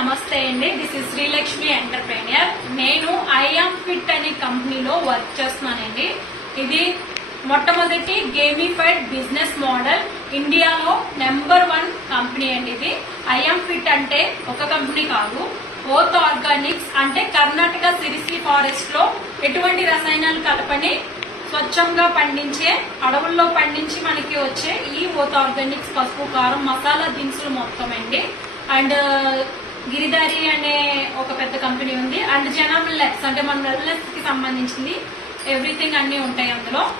నమస్తే అండి. This is Srilakshmi ఎంటర్ప్రైనియర్ నేను ఐఎమ్ ఫిట్ అనే కంపెనీలో వర్క్ చేస్తున్నానండి. ఇది మొట్టమొదటి గేమిఫైడ్ బిజినెస్ మోడల్ ఇండియాలో నెంబర్ వన్ కంపెనీ అండి ఇది. ఐఎమ్ ఫిట్ అంటే ఒక కంపెనీ కాదు. ఓత్ ఆర్గానిక్స్ అంటే కర్ణాటక సిరిసి ఫారెస్ట్లో ఎటువంటి రసాయనాలు కలపని స్వచ్ఛంగా పండించే అడవుల్లో పండించి మనకి వచ్చే ఈ ఓత్ ఆర్గానిక్స్ పసుపు కారం మసాలా దినుసులు మొత్తం అండి. అండ్ గిరిదారి అనే ఒక పెద్ద కంపెనీ ఉంది. అండ్ జనామల్ లెస్ అంటే మన వెల్నెస్కి సంబంధించింది ఎవ్రీథింగ్ అన్ని ఉంటాయి అందులో.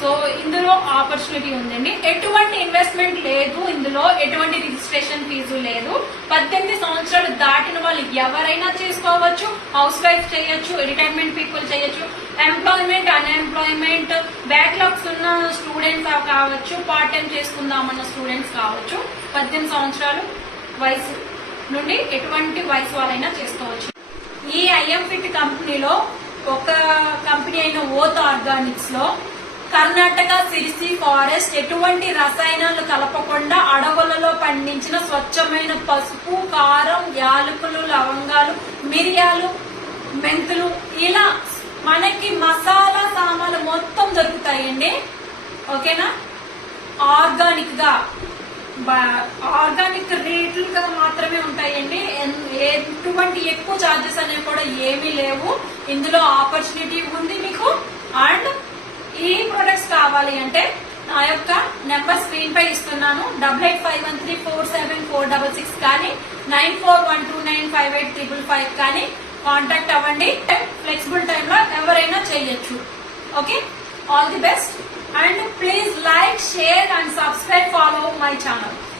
సో ఇందులో ఆపర్చునిటీ ఉందండి. ఎటువంటి ఇన్వెస్ట్మెంట్ లేదు ఇందులో. ఎటువంటి రిజిస్ట్రేషన్ ఫీజు లేదు. పద్దెనిమిది సంవత్సరాలు దాటిన వాళ్ళు ఎవరైనా చేసుకోవచ్చు హౌస్ వైఫ్ చేయొచ్చు రిటైర్మెంట్ పీపుల్ చేయొచ్చు ఎంప్లాయ్మెంట్ అన్ఎంప్లాయ్మెంట్ బ్యాక్లాగ్స్ ఉన్న స్టూడెంట్స్ కావచ్చు పార్ట్ టైం చేసుకుందామన్న స్టూడెంట్స్ కావచ్చు. పద్దెనిమిది సంవత్సరాలు వయసు. నుండి ఎటువంటి వయసు వాళ్ళైనా చేసుకోవచ్చు. ఈ ఐఎంఫిట్ కంపెనీలో ఒక కంపెనీ అయిన ఓత్ ఆర్గానిక్స్లో కర్ణాటక సిరిసి ఫారెస్ట్ ఎటువంటి రసాయనాలు కలపకుండా అడవులలో పండించిన స్వచ్ఛమైన పసుపు కారం యాలకులు లవంగాలు మిరియాలు మెంతులు ఇలా మనకి మసాలా సామాన్లు మొత్తం దొరుకుతాయండి. ఓకేనా? ఆర్గానిక్గా ఆర్గానిక్ రేట్లుగా మాత్రమే ఉంటాయండి. ఎన్- ఎటువంటి ఎక్కువ చార్జెస్ అనేవి కూడా ఏమీ లేవు. ఇందులో ఆపర్చునిటీ ఉంది మీకు. అండ్ ఈ ప్రొడక్ట్స్ కావాలి అంటే నా యొక్క నెంబర్ స్క్రీన్ పై ఇస్తున్నాను. Double eight five one three four seven four double six కానీ nine four one two nine five eight triple five కానీ కాంటాక్ట్ అవ్వండి. ఫ్లెక్సిబుల్ టైంలో ఎవరైనా చేయొచ్చు. Okay all the best and please like share and subscribe my channel.